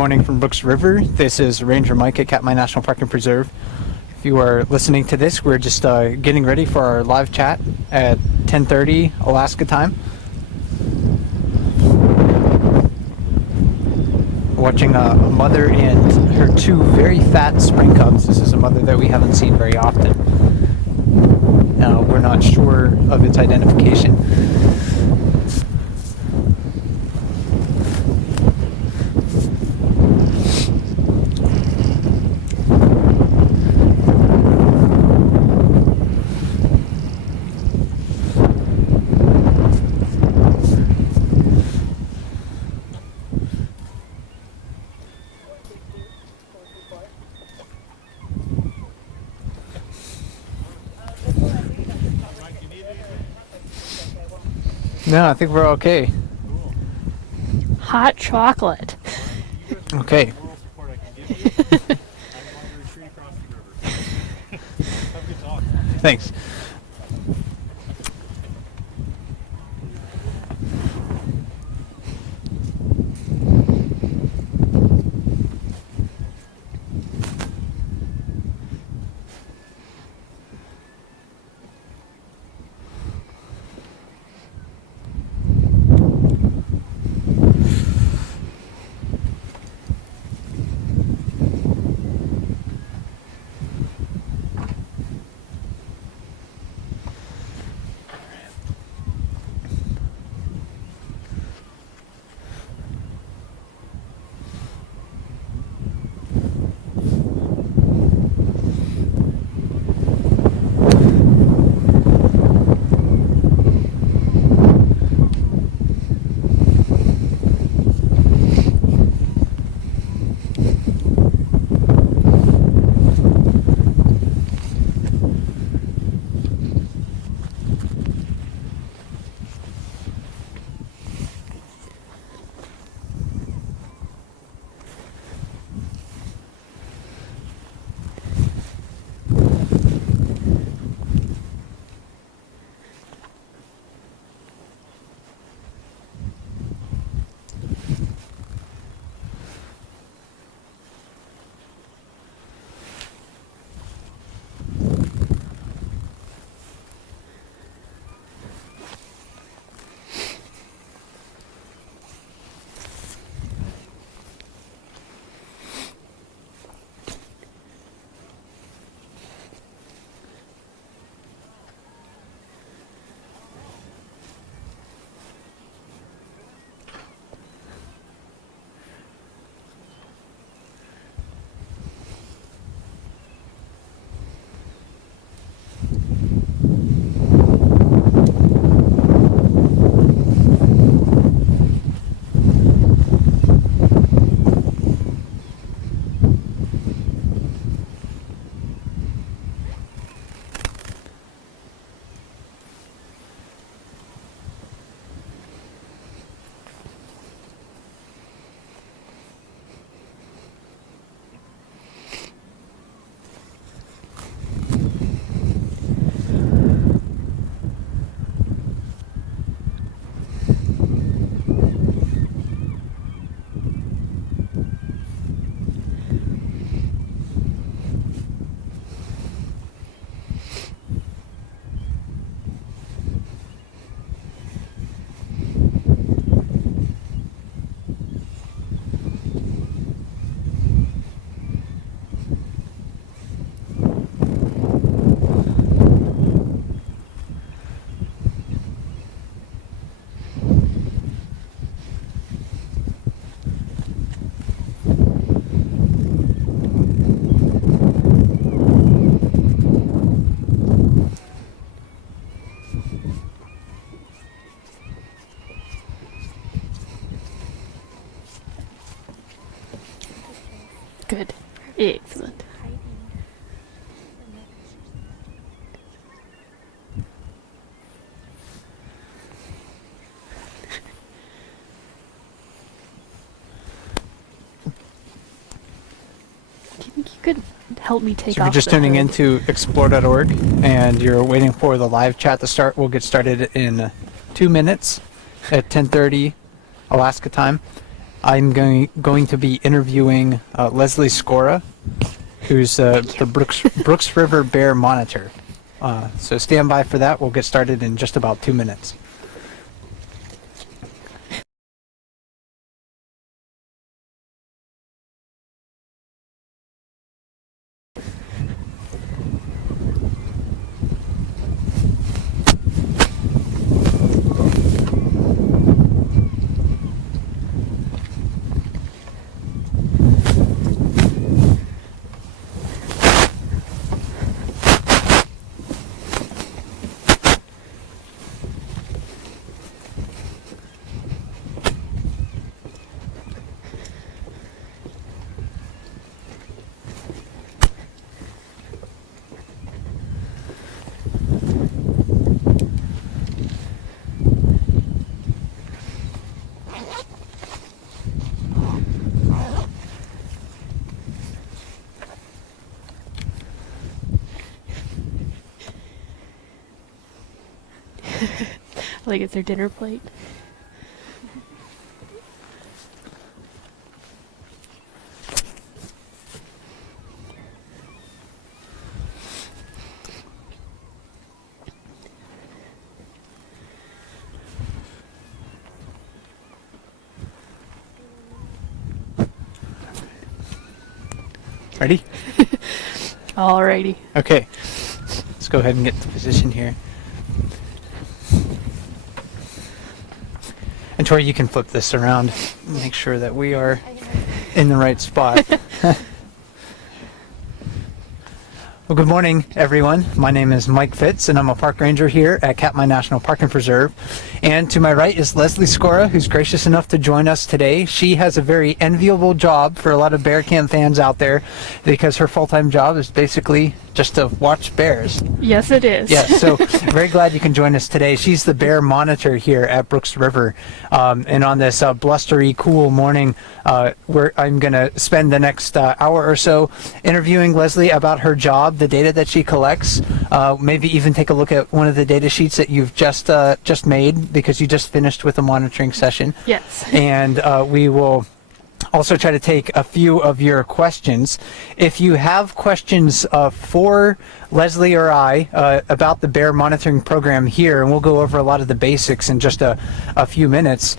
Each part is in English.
morning from Brooks River. This is Ranger Mike at Katmai National Park and Preserve. If you are listening to this, we're just getting ready for our live chat at 10:30 Alaska time. Watching a mother and her two very fat spring cubs. This is a mother that we haven't seen very often. We're not sure of its identification. No, I think we're okay. Hot chocolate. Okay. Thanks. Good. Excellent. Do you think you could help me take So if off you're just the tuning hood? into explore.org and you're waiting for the live chat to start, we'll get started in 2 minutes at 10:30 Alaska time. I'm going to be interviewing Leslie Skora, who's the Brooks River Bear Monitor. So stand by for that. We'll get started in just about 2 minutes. Like it's their dinner plate. Ready? Alrighty. Okay. Let's go ahead and get the position here. And Tori, you can flip this around. Make sure that we are in the right spot. Well, good morning, everyone. My name is Mike Fitz, and I'm a park ranger here at Katmai National Park and Preserve. And to my right is Leslie Skora, who's gracious enough to join us today. She has a very enviable job for a lot of bear camp fans out there, because her full-time job is basically just to watch bears. Yes, it is. Yes, so very glad you can join us today. She's the bear monitor here at Brooks River. And on this blustery, cool morning, where I'm going to spend the next hour or so interviewing Leslie about her job, the data that she collects, maybe even take a look at one of the data sheets that you've just made, because you just finished with a monitoring session. Yes. And we will also try to take a few of your questions. If you have questions for Leslie or I about the bear monitoring program here, and we'll go over a lot of the basics in just a few minutes,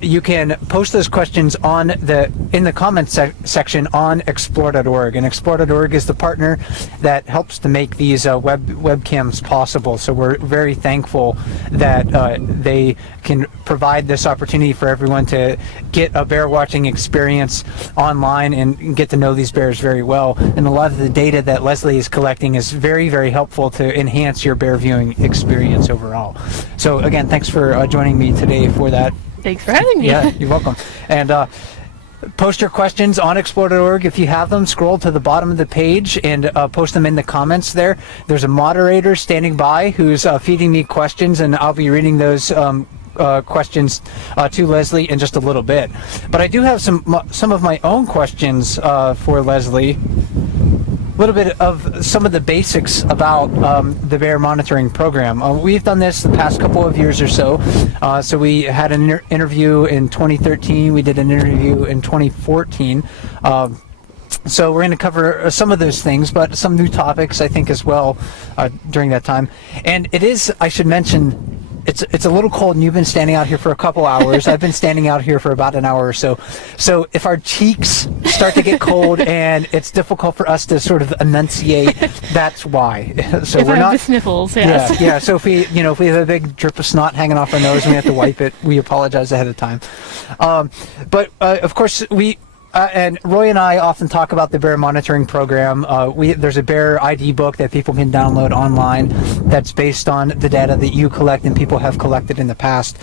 you can post those questions in the comments section on explore.org. And explore.org is the partner that helps to make these webcams possible. So we're very thankful that they can provide this opportunity for everyone to get a bear watching experience online and get to know these bears very well. And a lot of the data that Leslie is collecting is very, very helpful to enhance your bear viewing experience overall. So again, thanks for joining me today for that. Thanks for having me. Yeah, you're welcome. And post your questions on explore.org. If you have them, scroll to the bottom of the page and post them in the comments there. There's a moderator standing by who's feeding me questions, and I'll be reading those questions to Leslie in just a little bit. But I do have some of my own questions for Leslie. A little bit of some of the basics about the bear monitoring program. We've done this the past couple of years or so. So we had an interview in 2013. We did an interview in 2014. So we're going to cover some of those things, but some new topics, I think, as well during that time. And it is, I should mention, it's a little cold, and you've been standing out here for a couple hours. I've been standing out here for about an hour or so. So if our cheeks start to get cold and it's difficult for us to sort of enunciate, that's why. So If we're I have not the sniffles, yes. Yeah. So if we have a big drip of snot hanging off our nose and we have to wipe it, we apologize ahead of time. But of course and Roy and I often talk about the bear monitoring program. There's a bear ID book that people can download online that's based on the data that you collect and people have collected in the past.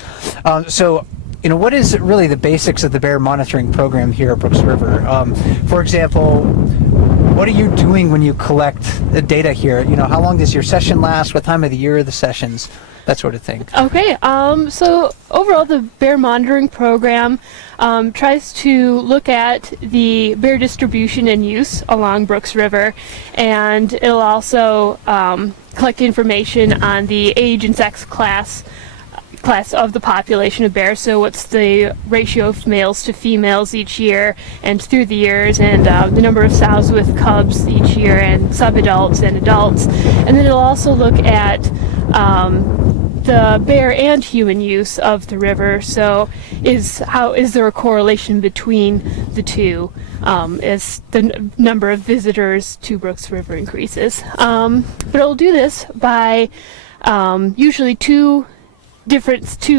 So what is really the basics of the bear monitoring program here at Brooks River? For example, what are you doing when you collect the data here? How long does your session last? What time of the year are the sessions? That sort of thing. Okay, so overall the bear monitoring program tries to look at the bear distribution and use along Brooks River, and it'll also collect information on the age and sex class class of the population of bears. So what's the ratio of males to females each year and through the years, and the number of sows with cubs each year, and subadults and adults. And then it'll also look at the bear and human use of the river. So is there a correlation between the two as the number of visitors to Brooks River increases. But it'll do this by usually two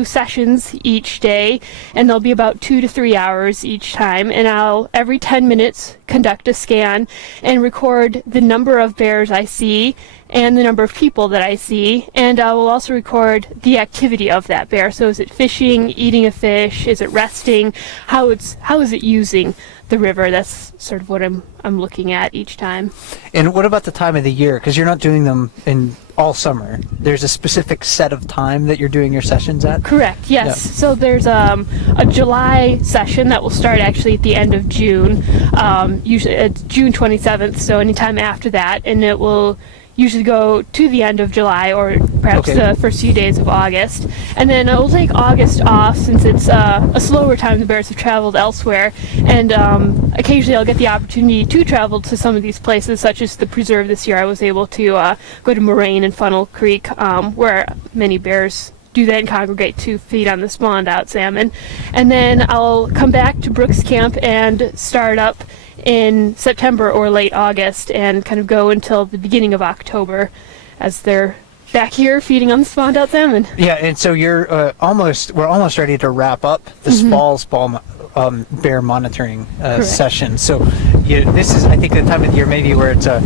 sessions each day, and they'll be about 2 to 3 hours each time, and I'll every 10 minutes conduct a scan and record the number of bears I see and the number of people that I see, and I will also record the activity of that bear. So is it fishing, eating a fish, is it resting, how is it using the river? That's sort of what I'm looking at each time. And what about the time of the year? Because you're not doing them in all summer. There's a specific set of time that you're doing your sessions at? Correct, yes. Yeah. So there's a July session that will start actually at the end of June. Usually it's June 27th, so anytime after that, and it will usually go to the end of July or perhaps the first few days of August. And then it will take August off since it's a slower time. The bears have traveled elsewhere, and occasionally I'll get the opportunity to travel to some of these places, such as the preserve. This year I was able to go to Moraine and Funnel Creek, where many bears do then congregate to feed on the spawned out salmon. And then I'll come back to Brooks Camp and start up in September or late August and kind of go until the beginning of October as they're back here feeding on the spawned out salmon. Yeah, and so we're almost ready to wrap up this fall's bear monitoring session. So this is, I think, the time of the year maybe where it's a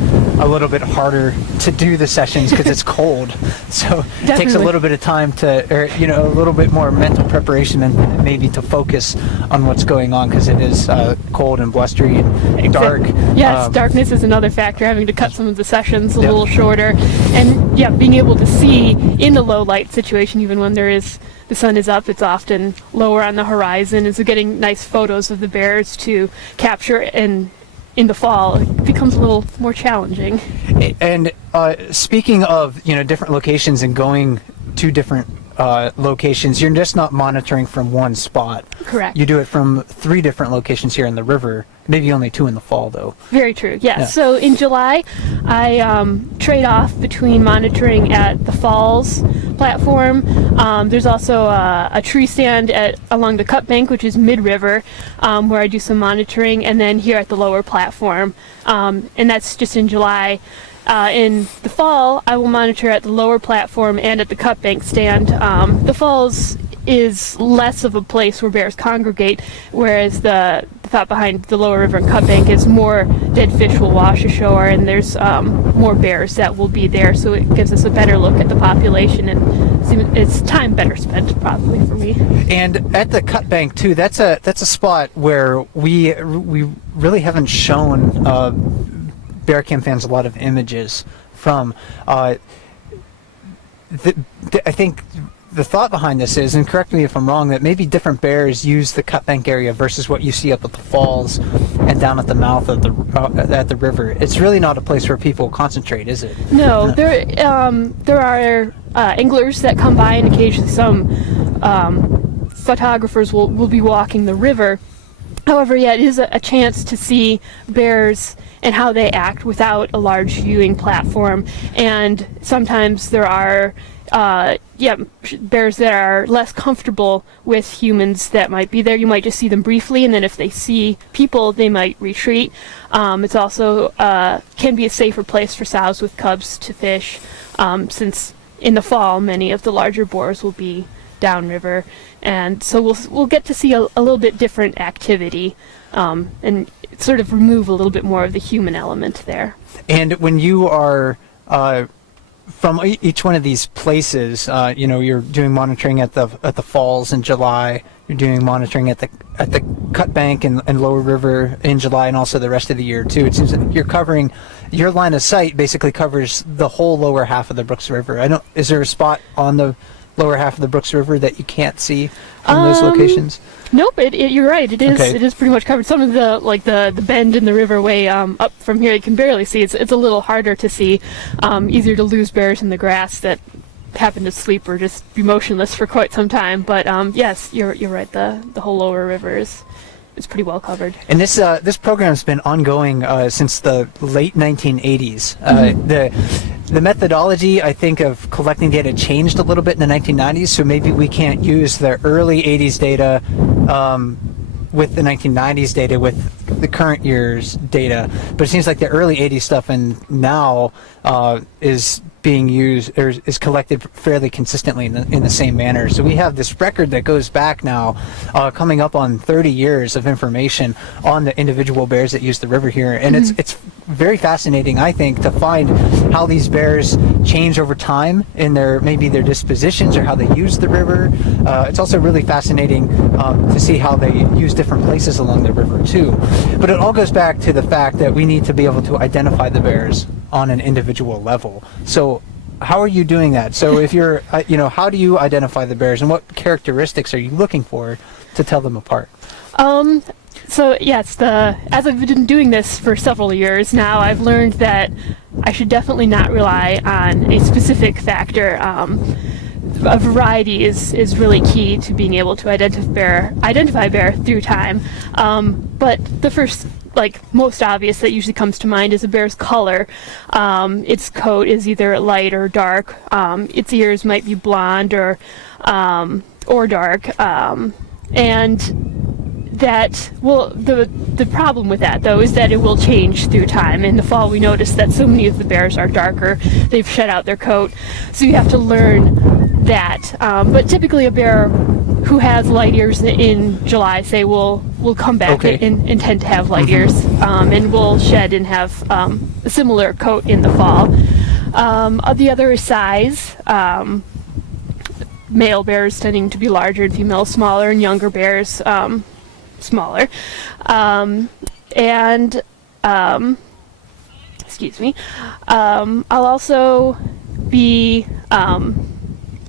little bit harder to do the sessions because it's cold. So it takes a little bit of time a little bit more mental preparation and maybe to focus on what's going on because it is cold and blustery and dark. Yes, darkness is another factor, having to cut some of the sessions a little shorter. And being able to see in the low light situation, even when the sun is up, it's often lower on the horizon, and so getting nice photos of the bears to capture in the fall, it becomes a little more challenging. And speaking of different locations and going to different locations, you're just not monitoring from one spot. Correct. You do it from 3 different locations here in the river, maybe only 2 in the fall though. Very true, yes. Yeah. So in July I trade off between monitoring at the falls platform. There's also a tree stand along the cut bank, which is mid-river, where I do some monitoring, and then here at the lower platform, and that's just in July. In the fall, I will monitor at the lower platform and at the cut bank stand. The falls is less of a place where bears congregate, whereas the thought behind the lower river and cut bank is more dead fish will wash ashore, and there's more bears that will be there, so it gives us a better look at the population, and it's time better spent probably for me. And at the cut bank too, that's a spot where we really haven't shown Bear Cam fans a lot of images from. I think the thought behind this is, and correct me if I'm wrong, that maybe different bears use the cut bank area versus what you see up at the falls and down at the mouth of at the river. It's really not a place where people concentrate, is it? No, there are anglers that come by, and occasionally some photographers will be walking the river. However, it is a chance to see bears and how they act without a large viewing platform. And sometimes there are bears that are less comfortable with humans that might be there. You might just see them briefly, and then if they see people, they might retreat. It's also can be a safer place for sows with cubs to fish, since in the fall many of the larger boars will be downriver, and so we'll get to see a little bit different activity, and sort of remove a little bit more of the human element there. And when you are from each one of these places, you're doing monitoring at the falls in July, you're doing monitoring at the cut bank and lower river in July, and also the rest of the year too. It seems that you're covering, your line of sight basically covers the whole lower half of the Brooks River. Is there a spot on the lower half of the Brooks River that you can't see from those locations? Nope, you're right. It is. Okay. It is pretty much covered. Some of the bend in the river way up from here, you can barely see. It's a little harder to see. Easier to lose bears in the grass that happen to sleep or just be motionless for quite some time. But yes, you're right. The whole lower river is pretty well covered. And this program's been ongoing since the late 1980s. The methodology, I think, of collecting data changed a little bit in the 1990s, so maybe we can't use the early 80s data with the 1990s data with the current year's data. But it seems like the early 80s stuff and now is being used or is collected fairly consistently in the same manner. So we have this record that goes back now, coming up on 30 years of information on the individual bears that use the river here, and it's very fascinating, I think, to find how these bears change over time in their dispositions or how they use the river. It's also really fascinating to see how they use different places along the river too. But it all goes back to the fact that we need to be able to identify the bears on an individual level. So how are you doing that? So if you're, how do you identify the bears, and what characteristics are you looking for to tell them apart? So yes, as I've been doing this for several years now, I've learned that I should definitely not rely on a specific factor. A variety is really key to being able to identify bear through time. But the first, most obvious that usually comes to mind is a bear's color. Its coat is either light or dark. Its ears might be blonde or dark. And that, the problem with that, though, is that it will change through time. In the fall, we notice that so many of the bears are darker. They've shed out their coat, so you have to learn that. But typically, a bear who has light ears in July, say, will come back and tend to have light ears, and will shed and have a similar coat in the fall. The other is size. Male bears tending to be larger and females smaller, and younger bears smaller. Excuse me. I'll also be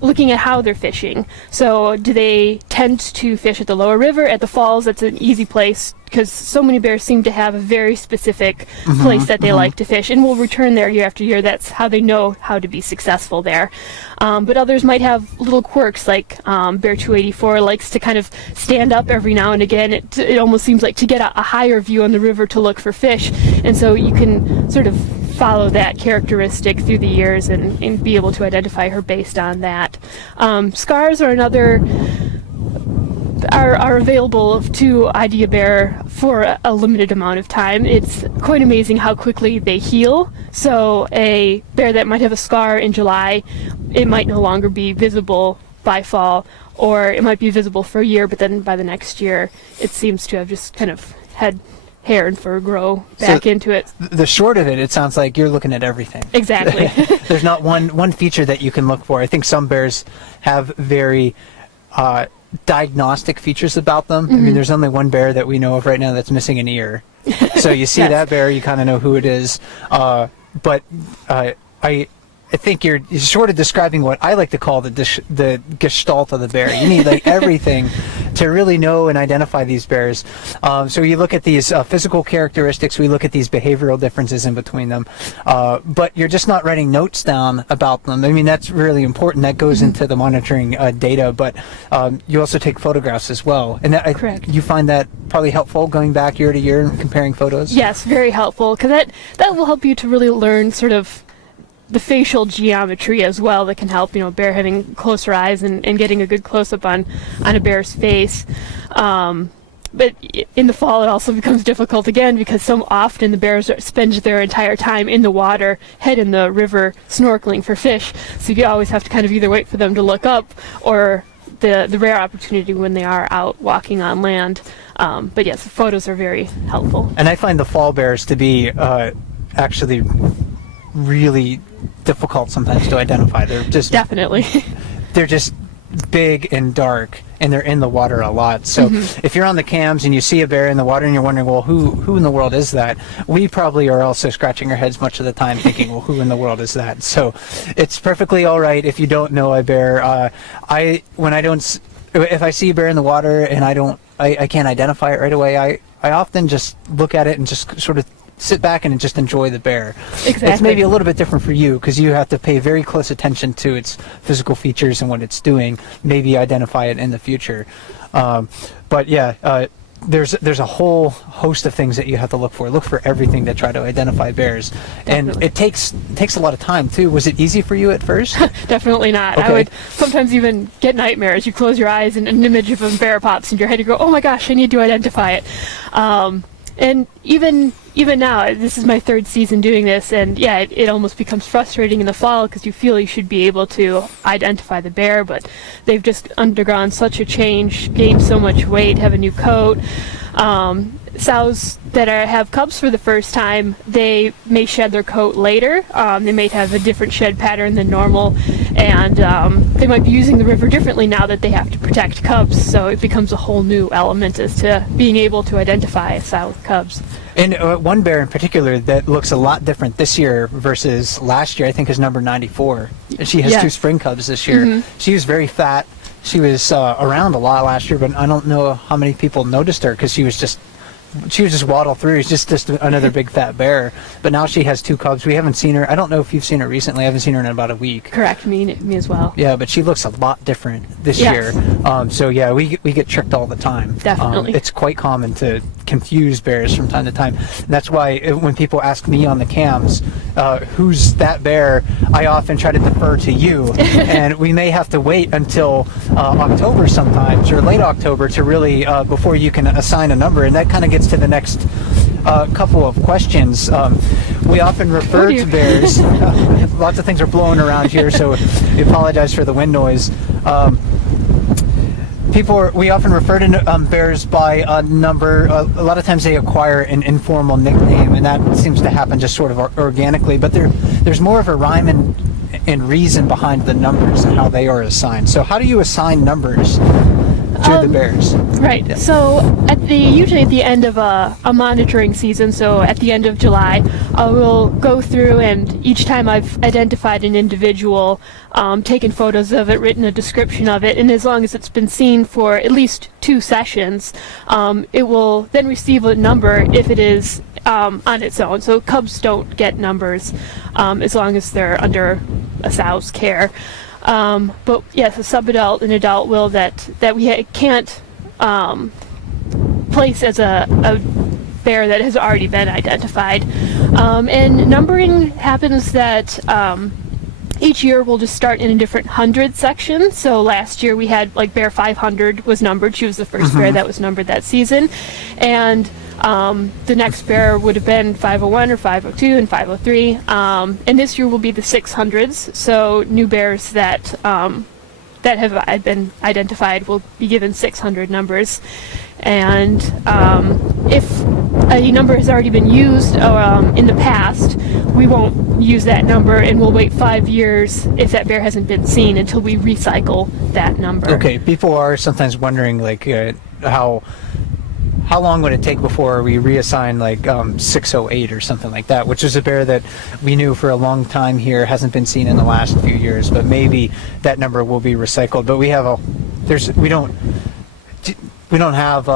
looking at how they're fishing. So do they tend to fish at the lower river? At the falls, that's an easy place because so many bears seem to have a very specific place that they like to fish, and will return there year after year. That's how they know how to be successful there. But others might have little quirks, like Bear 284 likes to kind of stand up every now and again. It almost seems like to get a higher view on the river to look for fish, and so you can sort of follow that characteristic through the years and be able to identify her based on that. Scars are another are available to ID a bear for a limited amount of time. It's quite amazing how quickly they heal. So a bear that might have a scar in July, it might no longer be visible by fall, or it might be visible for a year, but then by the next year it seems to have just kind of had hair and fur grow back into it. The short of it, it sounds like you're looking at everything. Exactly. There's not one feature that you can look for. I think some bears have very diagnostic features about them. I mean, there's only one bear that we know of right now that's missing an ear. So you see that bear, you kind of know who it is. But I think you're sort of describing what I like to call the gestalt of the bear. You need everything to really know and identify these bears. So you look at these physical characteristics, we look at these behavioral differences in between them, but you're just not writing notes down about them. I mean, that's really important. That goes into the monitoring data, but you also take photographs as well. And Correct. You find that probably helpful going back year to year and comparing photos? Yes, very helpful, because that will help you to really learn sort of the facial geometry as well. That can help, a bear having closer eyes and getting a good close-up on a bear's face. But in the fall, it also becomes difficult again because so often the bears spend their entire time in the water, head in the river, snorkeling for fish. So you always have to kind of either wait for them to look up or the rare opportunity when they are out walking on land. But yes, photos are very helpful. And I find the fall bears to be actually really difficult sometimes to identify. They're just definitely they're just big and dark, and they're in the water a lot. So if you're on the cams and you see a bear in the water and you're wondering, well, who in the world is that? We probably are also scratching our heads much of the time thinking, well, who in the world is that? So it's perfectly all right if you don't know a bear. If I see a bear in the water and I can't identify it right away, I often just look at it and just sort of sit back and just enjoy the bear. Exactly. It's maybe a little bit different for you because you have to pay very close attention to its physical features and what it's doing, maybe identify it in the future. But yeah, there's a whole host of things that you have to look for. Look for everything to try to identify bears. Definitely. And it takes a lot of time too. Was it easy for you at first? Definitely not. Okay. I would sometimes even get nightmares. You close your eyes and an image of a bear pops in your head. You go, oh my gosh, I need to identify it. And even now, this is my third season doing this, and yeah, it almost becomes frustrating in the fall because you feel you should be able to identify the bear, but they've just undergone such a change, gained so much weight, have a new coat. Sows that have cubs for the first time, they may shed their coat later. They may have a different shed pattern than normal, and they might be using the river differently now that they have to protect cubs, so it becomes a whole new element as to being able to identify a sow with cubs. And one bear in particular that looks a lot different this year versus last year, I think, is number 94. She has Yes. 2 spring cubs this year. She was very fat. She was around a lot last year, but I don't know how many people noticed her because she was just waddle through. She's just another big fat bear. But now she has 2 cubs. We haven't seen her. I don't know if you've seen her recently. I haven't seen her in about a week. Correct, me as well. Yeah, but she looks a lot different this Yes. year. So yeah, we get tricked all the time. Definitely. It's quite common to confuse bears from time to time. That's why when people ask me on the cams, who's that bear, I often try to defer to you. And we may have to wait until October sometimes, or late October, to really before you can assign a number. And that kind of gets to the next couple of questions. We often refer to bears. Lots of things are blowing around here, so we apologize for the wind noise. We often refer to bears by a number. A lot of times they acquire an informal nickname, and that seems to happen just sort of organically. But there's more of a rhyme and reason behind the numbers and how they are assigned. So how do you assign numbers to the bears? Right. Yeah. So usually at the end of a monitoring season, so at the end of July, I will go through, and each time I've identified an individual, taken photos of it, written a description of it, and as long as it's been seen for at least 2 sessions, it will then receive a number if it is on its own. So cubs don't get numbers as long as they're under a sow's care. But yes, a sub-adult and adult will that we can't place as a bear that has already been identified. And numbering happens that each year we'll just start in a different 100 section. So last year we had, like, bear 500 was numbered. She was the first bear that was numbered that season. And the next bear would have been 501 or 502 and 503. And this year will be the 600s. So new bears that have been identified will be given 600 numbers. And if a number has already been used in the past, we won't use that number, and we'll wait 5 years if that bear hasn't been seen until we recycle that number. Okay, people are sometimes wondering, like, how long would it take before we reassign, like, 608 or something like that, which is a bear that we knew for a long time here, hasn't been seen in the last few years, but maybe that number will be recycled. But we don't have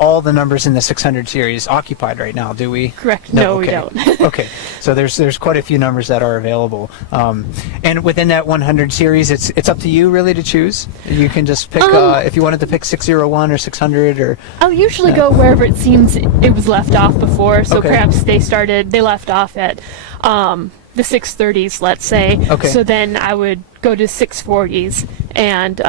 all the numbers in the 600 series occupied right now, do we? Correct. No, we okay. don't. Okay, so there's quite a few numbers that are available, and within that 100 series, it's up to you really to choose. You can just pick if you wanted to pick 601 or 600, or I'll usually go wherever it seems it was left off before. So Okay. perhaps they left off at the 630s, let's say. Okay. So then I would go to 640s and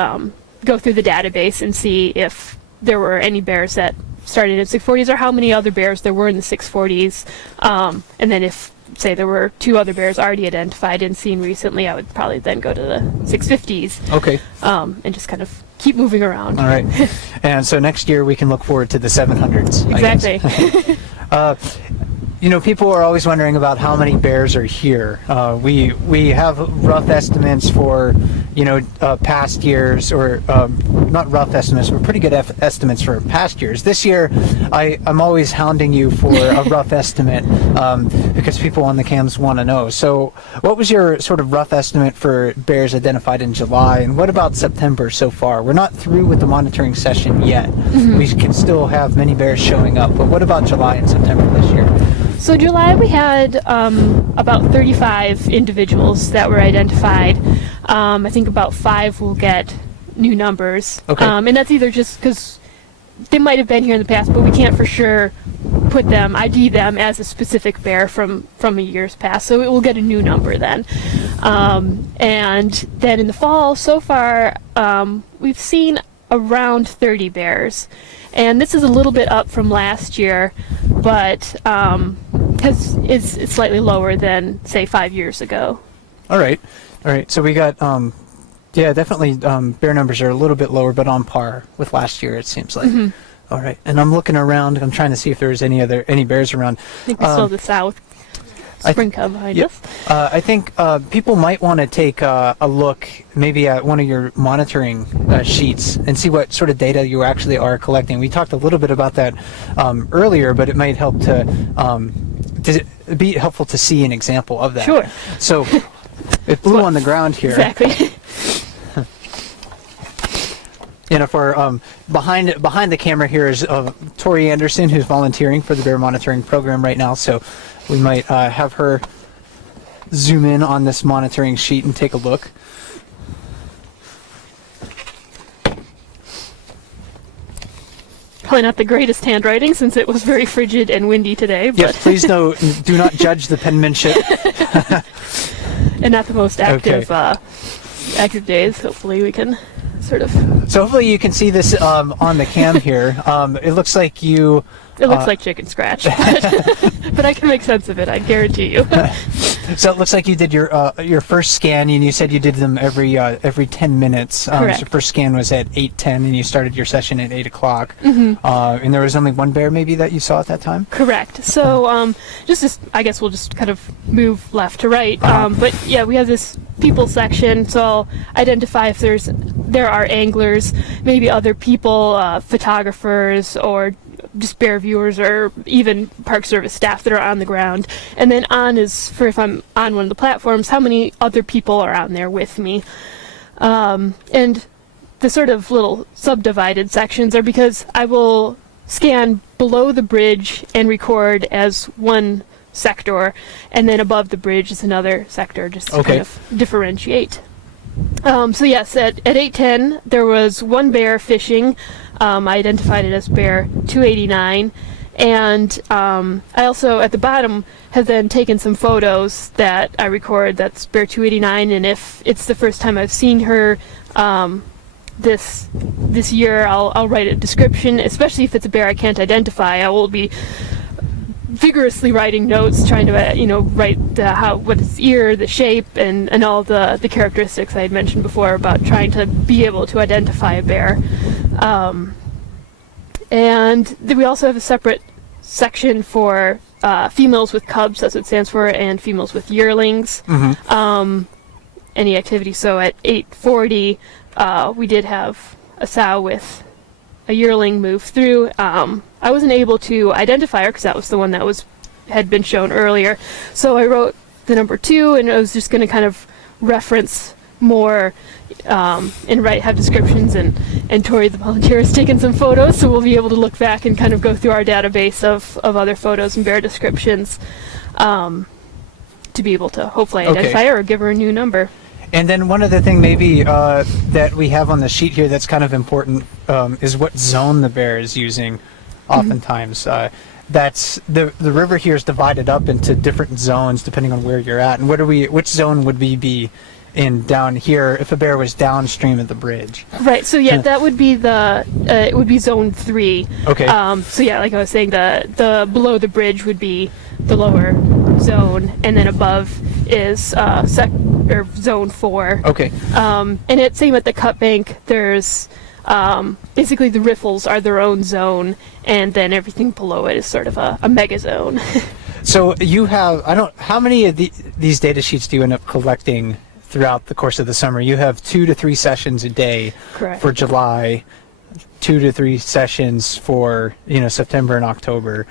go through the database and see if there were any bears that started in 640s, or how many other bears there were in the 640s. And then if, say, there were 2 other bears already identified and seen recently, I would probably then go to the 650s. okay. And just kind of keep moving around. All right. And so next year we can look forward to the 700s. I guess. Exactly. People are always wondering about how many bears are here. We have rough estimates for, past years, or not rough estimates, but pretty good estimates for past years. This year, I'm always hounding you for a rough estimate because people on the cams want to know. So what was your sort of rough estimate for bears identified in July, and what about September so far? We're not through with the monitoring session yet, we can still have many bears showing up. But what about July and September this year? So July we had about 35 individuals that were identified. I think about 5 will get new numbers. Okay. And that's either just because they might have been here in the past, but we can't for sure ID them as a specific bear from a year's past. So it will get a new number then. And then in the fall, so far, we've seen around 30 bears. And this is a little bit up from last year, but it's slightly lower than, say, 5 years ago. All right. So we got, definitely bear numbers are a little bit lower, but on par with last year, it seems like. Mm-hmm. All right. And I'm looking around. I'm trying to see if there's any bears around. I think we saw the south spring cub behind us. I think people might want to take a look maybe at one of your monitoring sheets and see what sort of data you actually are collecting. We talked a little bit about that earlier, but it might help to be helpful to see an example of that. Sure. So it blew on the ground here. Exactly. For behind the camera here is Tori Anderson, who's volunteering for the bear monitoring program right now. So we might have her zoom in on this monitoring sheet and take a look. Probably not the greatest handwriting since it was very frigid and windy today. But Yes, please do not judge the penmanship. And not the most active active days. Hopefully we can sort of... So hopefully you can see this on the cam here. It looks like you... It looks like chicken scratch, but I can make sense of it, I guarantee you. So it looks like you did your first scan, and you said you did them every 10 minutes. Correct. So your first scan was at 8:10, and you started your session at 8 o'clock. Mm-hmm. And there was only one bear maybe that you saw at that time? Correct. So I guess we'll just kind of move left to right. But yeah, we have this people section, so I'll identify if there are anglers, maybe other people, photographers, or just bear viewers, or even Park Service staff that are on the ground. And then on is for if I'm on one of the platforms, how many other people are on there with me. And the sort of little subdivided sections are because I will scan below the bridge and record as one sector, and then above the bridge is another sector, just to kind of differentiate. So yes, at 8:10 there was one bear fishing. I identified it as bear 289, and I also at the bottom have then taken some photos that I record. That's bear 289, and if it's the first time I've seen her this year, I'll write a description. Especially if it's a bear I can't identify, I will be vigorously writing notes, trying to write what its ear, the shape, and all the characteristics I had mentioned before about trying to be able to identify a bear. And then we also have a separate section for females with cubs, that's what it stands for, and females with yearlings. Mm-hmm. Any activity. So at 8:40 we did have a sow with a yearling move through. I wasn't able to identify her because that was the one that had been shown earlier. So I wrote the number 2, and I was just going to kind of reference more and have descriptions. And Tori, the volunteer, has taken some photos, so we'll be able to look back and kind of go through our database of other photos and bear descriptions to be able to hopefully identify her or give her a new number. And then one other thing maybe that we have on the sheet here that's kind of important is what zone the bear is using oftentimes. That's the river here is divided up into different zones depending on where you're at. And which zone would we be in down here if a bear was downstream of the bridge? Right, so yeah, that would be it would be zone 3. Okay. So yeah, like I was saying, the below the bridge would be the lower zone, and then above is zone 4. Okay. And same at the cut bank, there's basically the riffles are their own zone, and then everything below it is sort of a mega zone. So you have, how many of these data sheets do you end up collecting throughout the course of the summer? You have 2 to 3 sessions a day. Correct. For July, 2 to 3 sessions for September and October.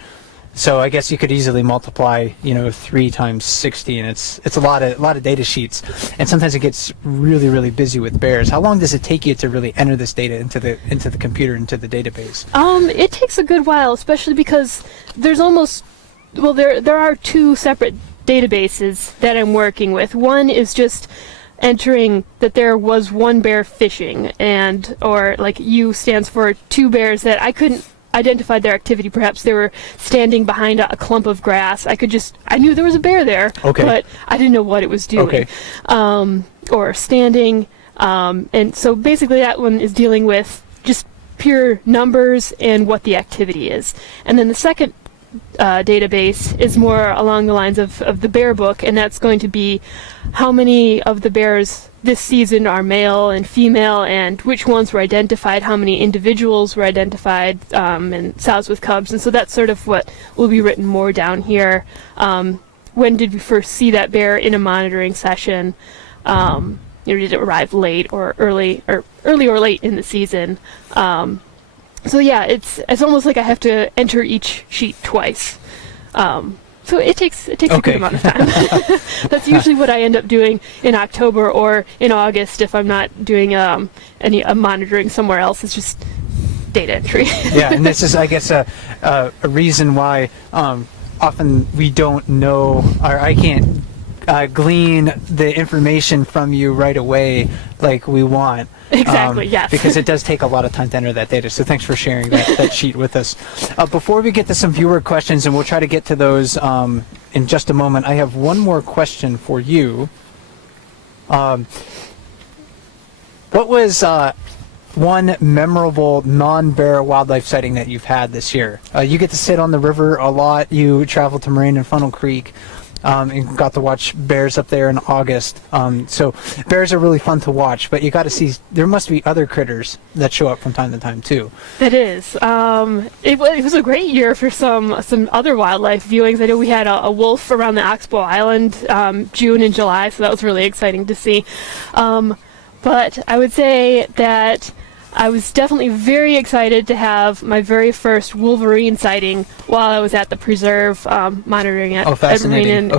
So I guess you could easily multiply, 3 times 60, and it's a lot of data sheets. And sometimes it gets really, really busy with bears. How long does it take you to really enter this data into the computer, into the database? It takes a good while, especially because there are 2 separate databases that I'm working with. One is just entering that there was 1 bear fishing, or like U stands for 2 bears that I couldn't identify their activity. Perhaps they were standing behind a clump of grass. I knew there was a bear there, but I didn't know what it was doing. Or standing. And so basically that one is dealing with just pure numbers and what the activity is. And then the second database is more along the lines of the bear book, and that's going to be how many of the bears this season are male and female, and which ones were identified, how many individuals were identified, and sows with cubs. And so that's sort of what will be written more down here. When did we first see that bear in a monitoring session? Did it arrive late or early or late in the season? So yeah, it's almost like I have to enter each sheet twice. So it takes a good amount of time. That's usually what I end up doing in October or in August if I'm not doing any monitoring somewhere else. It's just data entry. Yeah, and this is, I guess, a reason why often we don't know, or I can't glean the information from you right away like we want. Exactly, yes. Because it does take a lot of time to enter that data. So thanks for sharing that sheet with us. Before we get to some viewer questions, and we'll try to get to those in just a moment, I have one more question for you. What was one memorable non-bear wildlife sighting that you've had this year? You get to sit on the river a lot. You travel to Moraine and Funnel Creek. And got to watch bears up there in August. So bears are really fun to watch, but you got to see, there must be other critters that show up from time to time too. It is. It was a great year for some other wildlife viewings. I know we had a wolf around the Oxbow Island June and July, so that was really exciting to see. But I would say that I was definitely very excited to have my very first wolverine sighting while I was at the preserve, monitoring it. Oh, fascinating.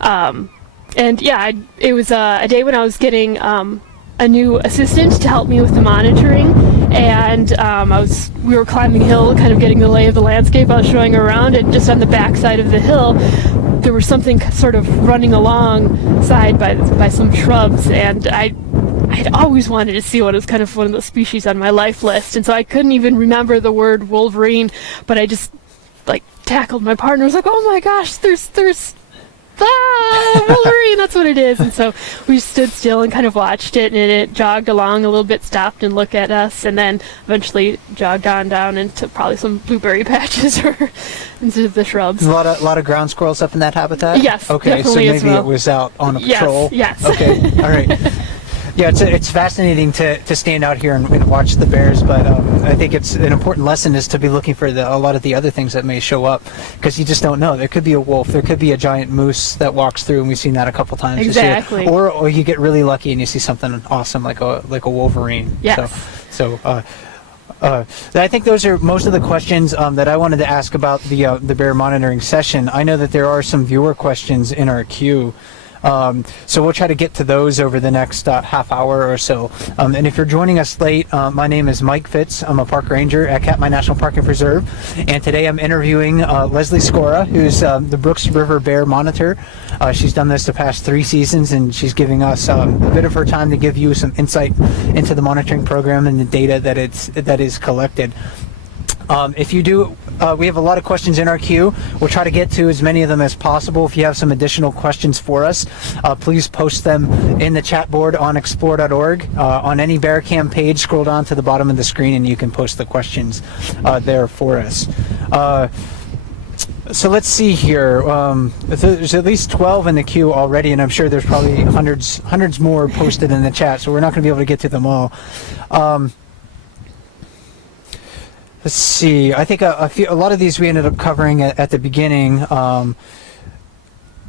And yeah, it was a day when I was getting a new assistant to help me with the monitoring, and we were climbing a hill, kind of getting the lay of the landscape. I was showing her around, and just on the back side of the hill, there was something sort of running alongside by some shrubs, and I had always wanted to see one. It was kind of one of the species on my life list, and so I couldn't even remember the word wolverine, but I just tackled my partner. I was like, oh my gosh, there's wolverine, that's what it is. And so we stood still and kind of watched it, and it jogged along a little bit, stopped and looked at us, and then eventually jogged on down into probably some blueberry patches or into the shrubs. A lot of ground squirrels up in that habitat? Yes, okay, so maybe it was out on a patrol. Yes. Okay, all right. Yeah, it's fascinating to stand out here and watch the bears, but I think it's an important lesson is to be looking for a lot of the other things that may show up, because you just don't know. There could be a wolf, there could be a giant moose that walks through, and we've seen that a couple times exactly. this year. Or you get really lucky and you see something awesome like a wolverine. Yes. So I think those are most of the questions that I wanted to ask about the bear monitoring session. I know that there are some viewer questions in our queue. So we'll try to get to those over the next half hour or so. And if you're joining us late, my name is Mike Fitz. I'm a park ranger at Katmai National Park and Preserve. And today I'm interviewing Leslie Skora, who's the Brooks River Bear Monitor. She's done this the past 3 seasons, and she's giving us a bit of her time to give you some insight into the monitoring program and the data that is collected. If you do, we have a lot of questions in our queue. We'll try to get to as many of them as possible. If you have some additional questions for us, please post them in the chat board on explore.org. On any Bearcam page, scroll down to the bottom of the screen and you can post the questions there for us. So let's see here. There's at least 12 in the queue already, and I'm sure there's probably hundreds more posted in the chat, so we're not going to be able to get to them all. Let's see. I think a lot of these we ended up covering at the beginning.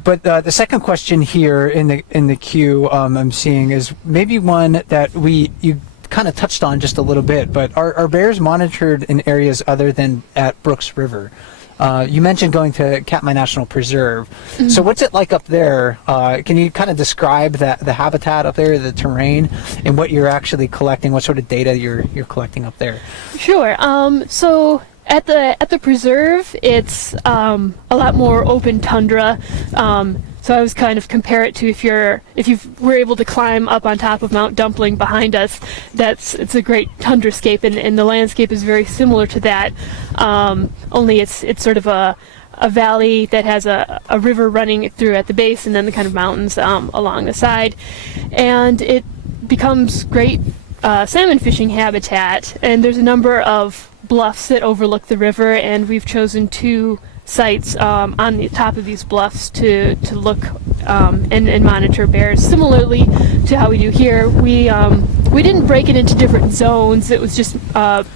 But the second question here in the queue I'm seeing is maybe one that you kind of touched on just a little bit. But are bears monitored in areas other than at Brooks River? You mentioned going to Katmai National Preserve. So what's it like up there? Can you kind of describe the habitat up there, the terrain, and what you're actually collecting? What sort of data you're collecting up there? Sure. So at the preserve, it's a lot more open tundra. So I was kind of compare it to if you were able to climb up on top of Mount Dumpling behind us. It's a great tundrascape, and the landscape is very similar to that. Only it's sort of a valley that has a river running through at the base, and then the kind of mountains along the side, and it becomes great salmon fishing habitat. And there's a number of bluffs that overlook the river, and we've chosen 2 sites on the top of these bluffs to look and monitor bears. Similarly to how we do here, we didn't break it into different zones. It was just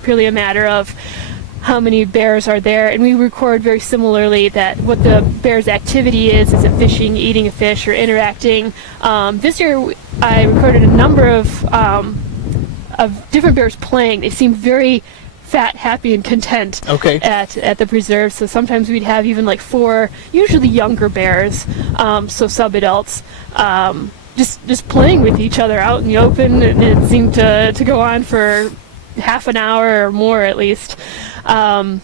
purely a matter of how many bears are there, and we record very similarly that what the bear's activity is it fishing, eating a fish, or interacting. This year I recorded a number of different bears playing. They seemed very fat, happy, and content at the preserve. So sometimes we'd have even like 4 usually younger bears, so sub-adults, just playing with each other out in the open, and it seemed to go on for half an hour or more at least. There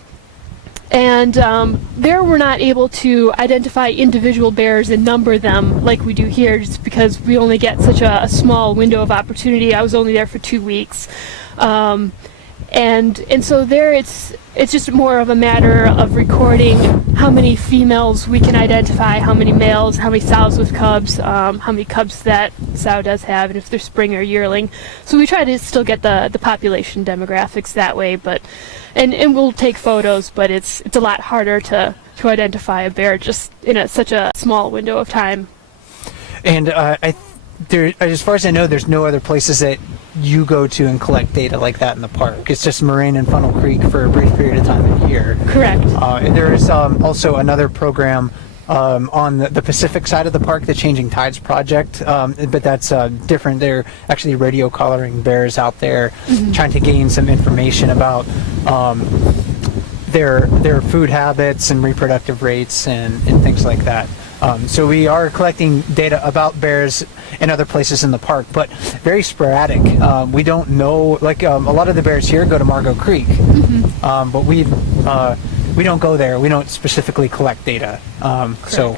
we're not able to identify individual bears and number them like we do here, just because we only get such a small window of opportunity. I was only there for 2 weeks. And so there it's just more of a matter of recording how many females we can identify, how many males, how many sows with cubs, how many cubs that sow does have, and if they're spring or yearling. So we try to still get the population demographics that way, but and we'll take photos, but it's a lot harder to identify a bear just in such a small window of time. And as far as I know, there's no other places that you go to and collect data like that in the park. It's just Moraine and Funnel Creek for a brief period of time in a year. Correct. And there's also another program on the Pacific side of the park, the Changing Tides Project, but that's different. They're actually radio collaring bears out there, trying to gain some information about their food habits and reproductive rates and things like that. So we are collecting data about bears in other places in the park, but very sporadic. We don't know, like a lot of the bears here go to Margot Creek, but we don't go there. We don't specifically collect data. So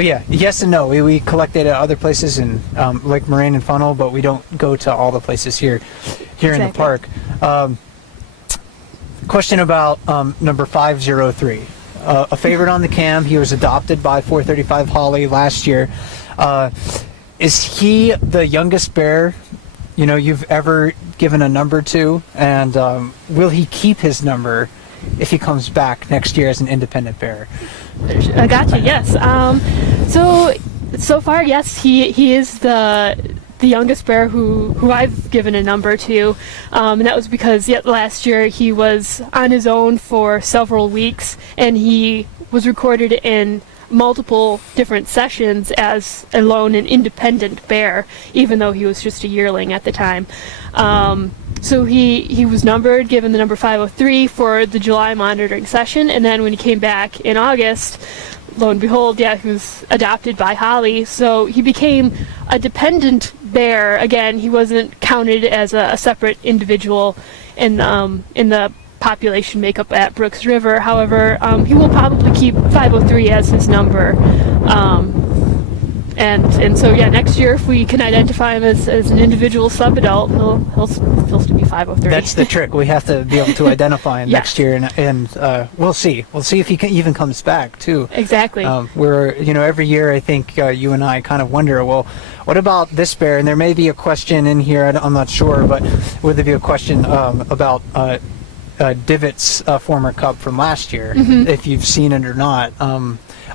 yeah, yes and no. We collect data at other places, and like Moraine and Funnel, but we don't go to all the places here in the park. Question about number 503. A favorite on the cam. He was adopted by 435 Holly last year. Is he the youngest bear you've ever given a number to? And will he keep his number if he comes back next year as an independent bear? I gotcha, yes. So far, yes, he is the youngest bear who I've given a number to, and that was because last year he was on his own for several weeks, and he was recorded in multiple different sessions as a lone and independent bear, even though he was just a yearling at the time. So he was numbered, given the number 503 for the July monitoring session, and then when he came back in August, lo and behold, he was adopted by Holly, so he became a dependent bear. Again, he wasn't counted as a separate individual in the population makeup at Brooks River. However, he will probably keep 503 as his number. And so next year, if we can identify him as an individual sub-adult, he'll still be 503. That's the trick. We have to be able to identify him next year, and we'll see. We'll see if he even comes back too. Exactly. We're every year I think you and I kind of wonder, well, what about this bear? And there may be a question in here. I'm not sure, but would there be a question about Divott's former cub from last year, if you've seen it or not?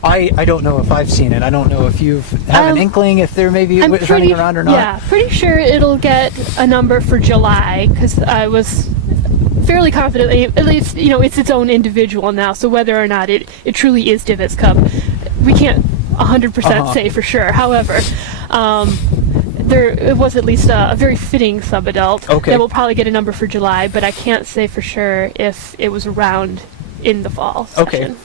I don't know if I've seen it. I don't know if you have an inkling if there maybe was running around or not. Yeah, pretty sure it'll get a number for July, because I was fairly confident, at least, it's its own individual now, so whether or not it truly is Divott's cub, we can't 100% say for sure. However, it was at least a very fitting sub-adult that will probably get a number for July, but I can't say for sure if it was around in the fall Okay. session.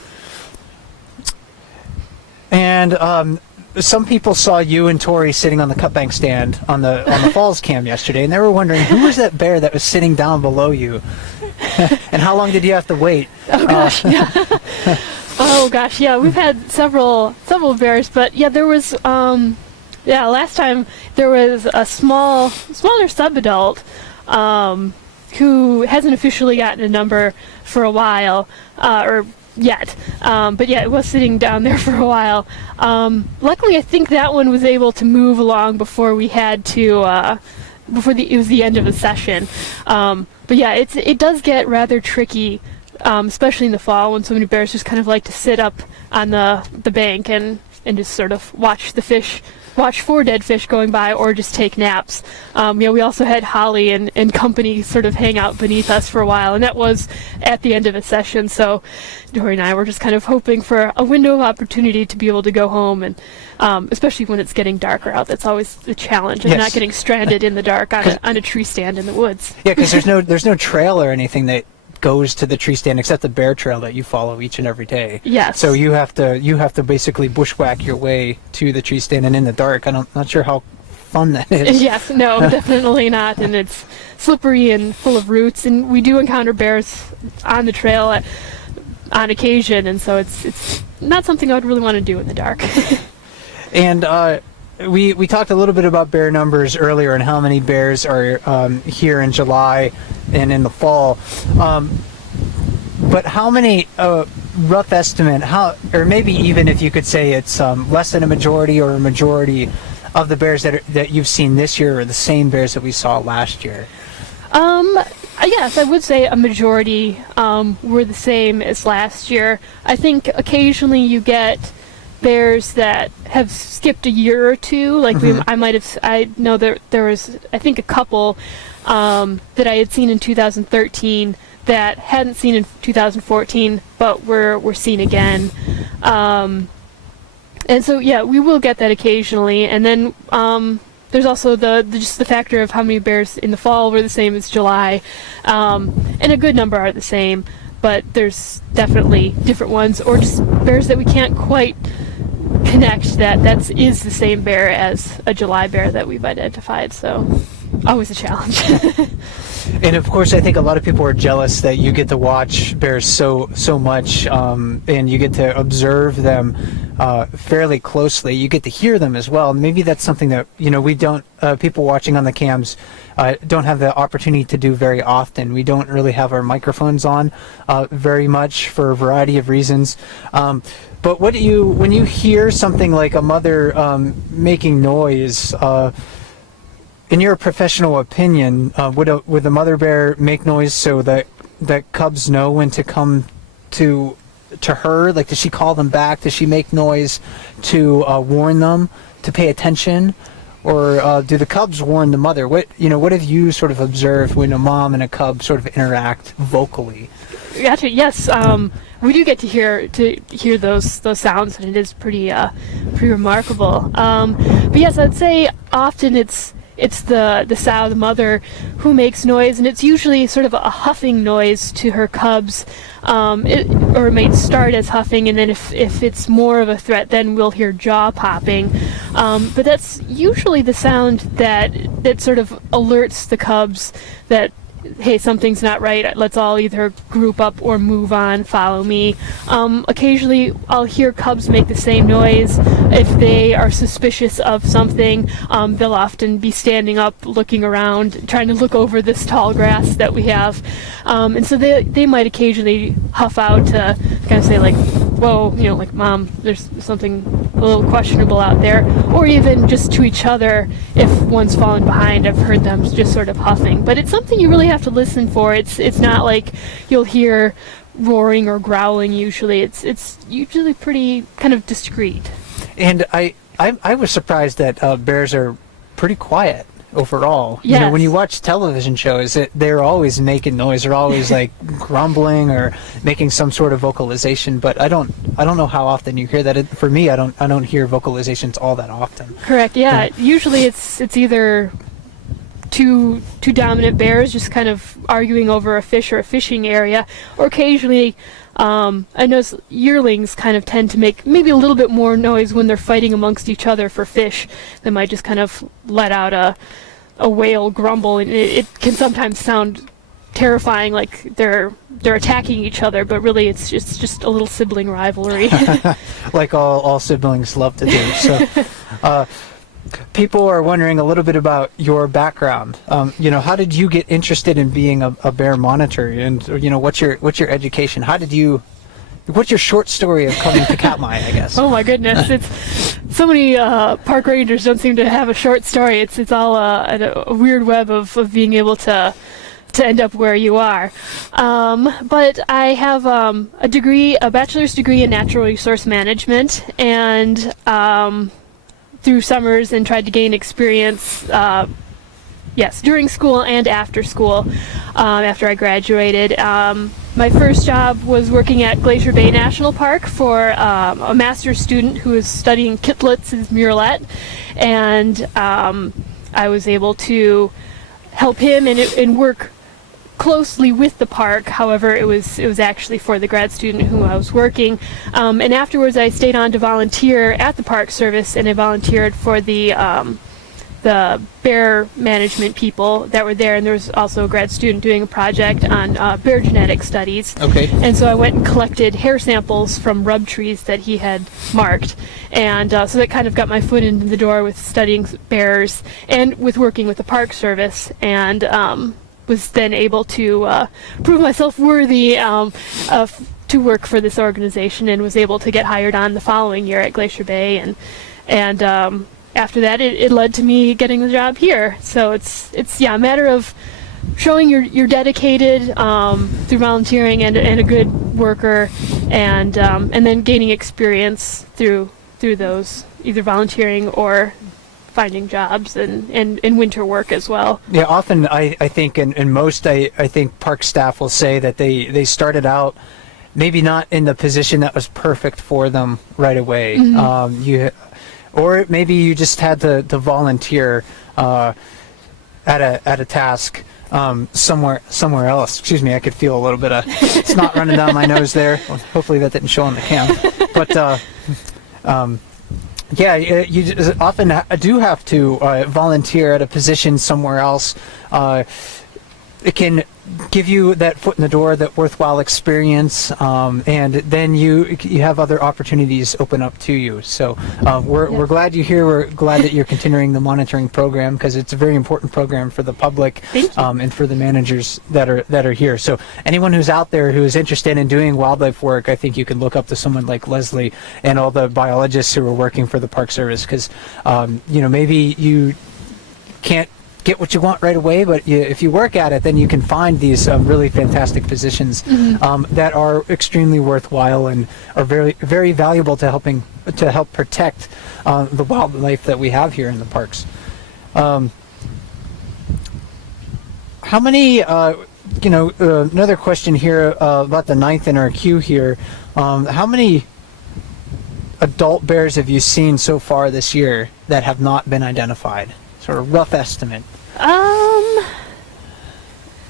And some people saw you and Tori sitting on the cut bank stand on the falls cam yesterday, and they were wondering who was that bear that was sitting down below you, and how long did you have to wait? Oh gosh, yeah. Oh gosh, yeah. We've had several bears, but yeah, there was last time there was a smaller subadult who hasn't officially gotten a number for a while, or yet. But yeah, it was sitting down there for a while. Luckily, I think that one was able to move along before we had to, it was the end of the session. But yeah, it does get rather tricky, especially in the fall when so many bears just kind of like to sit up on the bank and just sort of watch for dead fish going by, or just take naps. We also had Holly and company sort of hang out beneath us for a while, and that was at the end of a session. So Dory and I were just kind of hoping for a window of opportunity to be able to go home, and especially when it's getting darker out. That's always the challenge, and not getting stranded in the dark on a tree stand in the woods. Yeah, because there's no trail or anything that goes to the tree stand except the bear trail that you follow each and every day. Yes. So you have to basically bushwhack your way to the tree stand, and in the dark. Not sure how fun that is. Yes, no, definitely not. And it's slippery and full of roots, and we do encounter bears on the trail on occasion, and so it's not something I would really want to do in the dark. And we talked a little bit about bear numbers earlier and how many bears are here in July and in the fall. But how many, rough estimate, or maybe even if you could say it's less than a majority or a majority of the bears that you've seen this year are the same bears that we saw last year? Yes, I would say a majority were the same as last year. I think occasionally you get bears that have skipped a year or two. Like I know that there was, I think, a couple that I had seen in 2013 that hadn't seen in 2014, but were seen again. And so yeah, we will get that occasionally. And then there's also just the factor of how many bears in the fall were the same as July, and a good number are the same. But there's definitely different ones, or just bears that we can't quite connect that is the same bear as a July bear that we've identified. So always a challenge. And of course, I think a lot of people are jealous that you get to watch bears so much, and you get to observe them fairly closely. You get to hear them as well. Maybe that's something that we don't. People watching on the cams don't have the opportunity to do very often. We don't really have our microphones on very much for a variety of reasons. But when you hear something like a mother making noise? In your professional opinion, would the mother bear make noise so that cubs know when to come to her? Like, does she call them back? Does she make noise to warn them to pay attention, or do the cubs warn the mother? What have you sort of observed when a mom and a cub sort of interact vocally? Gotcha. Yes, we do get to hear those sounds, and it is pretty remarkable. But yes, I'd say often it's the sow, the mother, who makes noise, and it's usually sort of a huffing noise to her cubs, or it may start as huffing, and then if it's more of a threat, then we'll hear jaw popping. But that's usually the sound that sort of alerts the cubs that, hey, something's not right, let's all either group up or move on, follow me. Occasionally I'll hear cubs make the same noise if they are suspicious of something. They'll often be standing up, looking around, trying to look over this tall grass that we have. And so they might occasionally huff out to kind of say, like, whoa, like, Mom, there's something a little questionable out there. Or even just to each other, if one's fallen behind. I've heard them just sort of huffing. But it's something you really have to listen for. It's not like you'll hear roaring or growling usually. It's usually pretty kind of discreet. And I was surprised that bears are pretty quiet overall. Yes. When you watch television shows, they're always making noise. They're always like grumbling or making some sort of vocalization. But I don't know how often you hear that. For me, I don't hear vocalizations all that often. Correct. Yeah. Usually it's either two dominant bears just kind of arguing over a fish or a fishing area, or occasionally I notice yearlings kind of tend to make maybe a little bit more noise when they're fighting amongst each other for fish. They might just kind of let out a whale grumble, and it can sometimes sound terrifying, like they're attacking each other, but really it's just a little sibling rivalry. Like all siblings love to do. So people are wondering a little bit about your background. How did you get interested in being a bear monitor, and what's your education? What's your short story of coming to Katmai, I guess? Oh my goodness, it's so many park rangers don't seem to have a short story. It's all a weird web of being able to end up where you are. But I have a bachelor's degree in natural resource management, and through summers and tried to gain experience, during school and after school, after I graduated. My first job was working at Glacier Bay National Park for a master's student who was studying kittlets and murrelet, and I was able to help him and work closely with the park. However, it was actually for the grad student who I was working, and afterwards I stayed on to volunteer at the Park Service, and I volunteered for the bear management people that were there, and there was also a grad student doing a project on bear genetic studies. Okay. And so I went and collected hair samples from rub trees that he had marked, and so that kind of got my foot in the door with studying bears and with working with the Park Service, and was then able to prove myself worthy to work for this organization, and was able to get hired on the following year at Glacier Bay, and after that it led to me getting the job here. So it's a matter of showing you're dedicated through volunteering and a good worker, and then gaining experience through those, either volunteering or finding jobs and winter work as well. Yeah, often I think, and most I think park staff will say that they started out maybe not in the position that was perfect for them right away. Or maybe you just had to volunteer at a task somewhere else. Excuse me, I could feel a little bit of snot running down my nose there. Well, hopefully that didn't show on the cam. But you often do have to volunteer at a position somewhere else. It can give you that foot in the door, that worthwhile experience, and then you have other opportunities open up to you. So we're glad you're here. We're glad that you're continuing the monitoring program, because it's a very important program for the public and for the managers that are here. So anyone who's out there who is interested in doing wildlife work, I think you can look up to someone like Leslie and all the biologists who are working for the Park Service, because maybe you can't get what you want right away, but if you work at it, then you can find these really fantastic positions that are extremely worthwhile and are very, very valuable to help protect the wildlife that we have here in the parks. How many? Another question here about the 9th in our queue here. How many adult bears have you seen so far this year that have not been identified? Sort of rough estimate.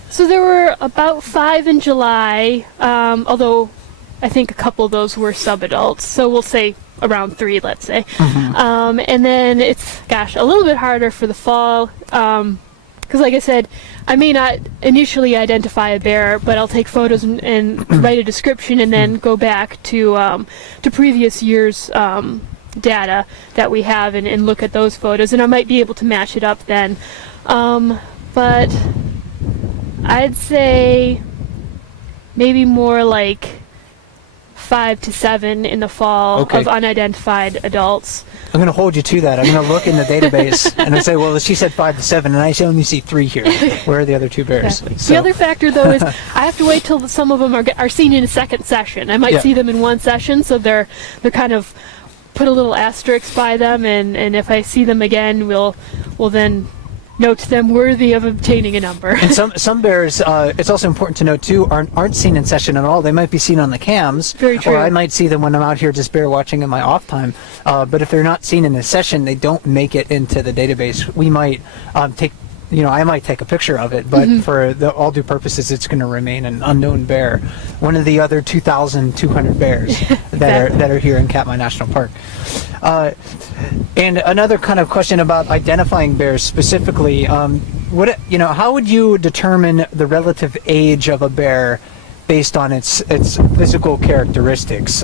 So there were about 5 in July, although I think a couple of those were sub-adults, so we'll say around 3, let's say. And then it's, a little bit harder for the fall, because like I said, I may not initially identify a bear, but I'll take photos and write a description, and then go back to previous years' data that we have and look at those photos, and I might be able to match it up then. But I'd say maybe more like 5 to 7 in the fall of unidentified adults. I'm going to hold you to that. I'm going to look in the database and I say, well, she said 5 to 7, and I only see 3 here. Where are the other 2 bears? Exactly. So. The other factor, though, is I have to wait till some of them are seen in a second session. I might see them in one session, so they're kind of put a little asterisk by them, and if I see them again, we'll then note them worthy of obtaining a number. And some bears, it's also important to note too, aren't seen in session at all. They might be seen on the cams. Very true. Or I might see them when I'm out here just bear watching in my off time. But if they're not seen in a session, they don't make it into the database. We might take I might take a picture of it, but for all due purposes, it's going to remain an unknown bear. One of the other 2,200 bears that are here in Katmai National Park. And another kind of question about identifying bears specifically. How would you determine the relative age of a bear based on its physical characteristics?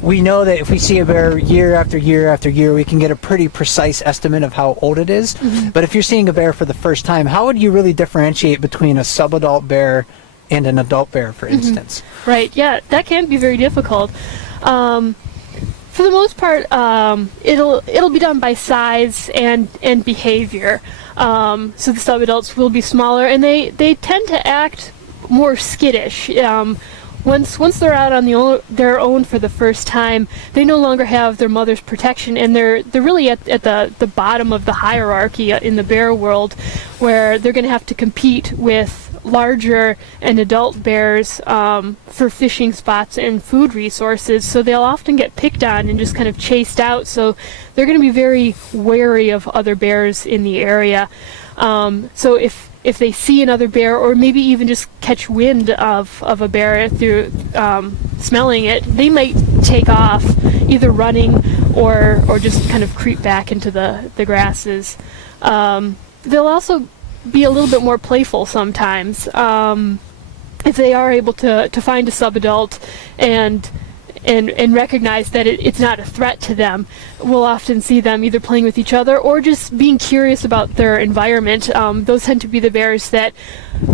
We know that if we see a bear year after year after year, we can get a pretty precise estimate of how old it is. But if you're seeing a bear for the first time, how would you really differentiate between a subadult bear and an adult bear, for instance? Right, yeah, that can be very difficult. For the most part, it'll be done by size and behavior. So the subadults will be smaller, and they tend to act more skittish. Once they're out on their own for the first time, they no longer have their mother's protection, and they're really at the bottom of the hierarchy in the bear world, where they're going to have to compete with larger and adult bears for fishing spots and food resources. So they'll often get picked on and just kind of chased out. So they're going to be very wary of other bears in the area. So if they see another bear, or maybe even just catch wind of a bear through smelling it, they might take off, either running or just kind of creep back into the grasses. They'll also be a little bit more playful sometimes. If they are able to find a subadult and recognize that it's not a threat to them, we'll often see them either playing with each other or just being curious about their environment. Those tend to be the bears that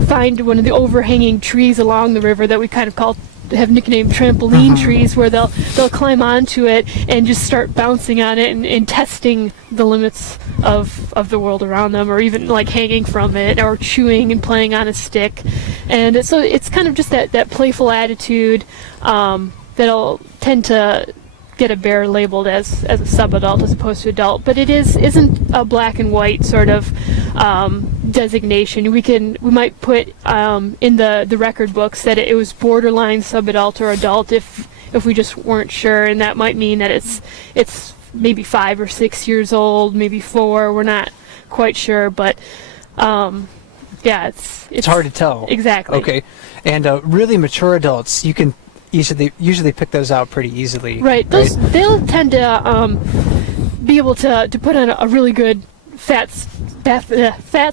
find one of the overhanging trees along the river that we kind of have nicknamed trampoline trees, where they'll climb onto it and just start bouncing on it and testing the limits of the world around them, or even like hanging from it or chewing and playing on a stick. And so it's kind of just that playful attitude that'll tend to get a bear labeled as a subadult as opposed to adult. But it isn't a black and white sort of designation. We might put in the record books that it was borderline subadult or adult if we just weren't sure, and that might mean that it's maybe 5 or 6 years old, maybe 4. We're not quite sure, but yeah, it's hard to tell. Exactly. Okay, and really mature adults, you can usually pick those out pretty easily. Right. They'll tend to be able to put on a really good fat